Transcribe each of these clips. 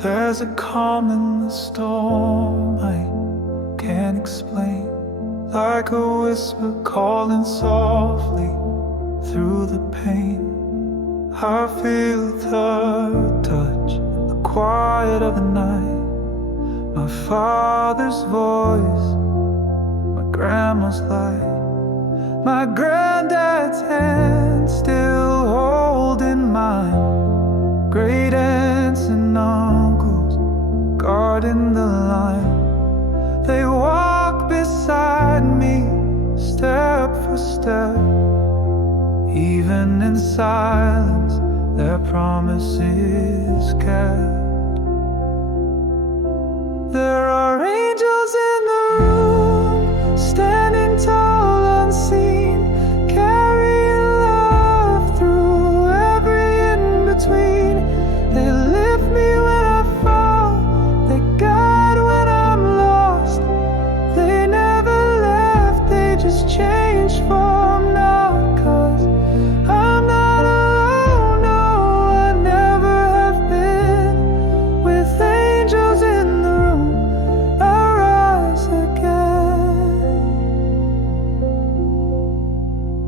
There's a calm in the storm I can't explain, like a whisper calling softly through the pain. I feel the touch, the quiet of the night, my father's voice, my grandma's light, my granddad's hand still holding mine, great aunts and uncles guarding the line. They walk beside me step for step, even in silence their promises kept. There are angels in the room, standing tall unseen, carrying love through every in-between. They lift me when I fall, they guide when I'm lost. They never left, they just changed form now. 'Cause I'm not alone, no, I never have been. With angels in the room, I rise again.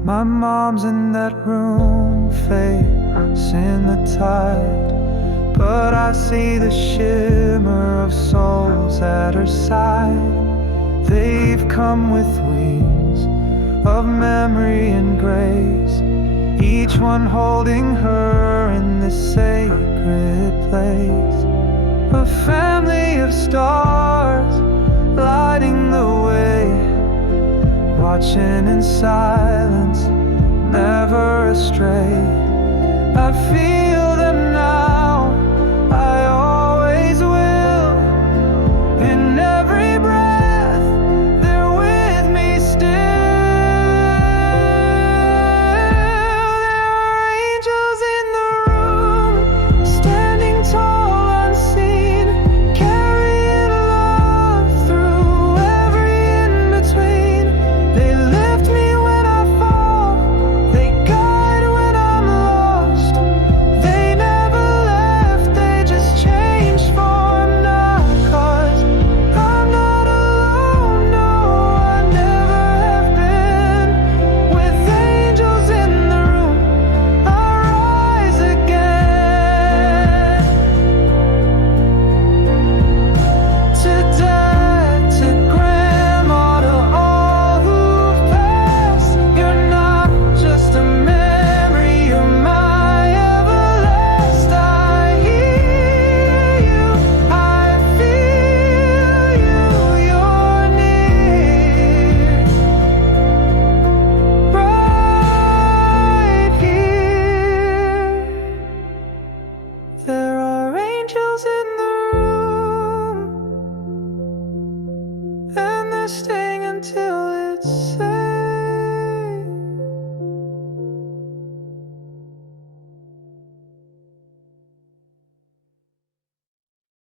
My mom's in that room, facing the tide, but I see the shimmer of souls at her side. They've come with wings of memory and grace, each one holding her in this sacred place. A family of stars lighting the way, watching in silence, never astray. I feel them now, I always will. In every breath, they're with me still. There are angels in the room, standing tall unseen, carrying love through every in-between. They lift me when I fall, they guide when I'm lost. They never left, they just changed form now. 'Cause I'm not alone, no, I never have been. With angels in the room, I rise again. To dad, to grandma, to all who've passed, you're not just a memory, you're my everlast. I hear you, I feel you, you're near, right here. There are angels in the room, and they're staying until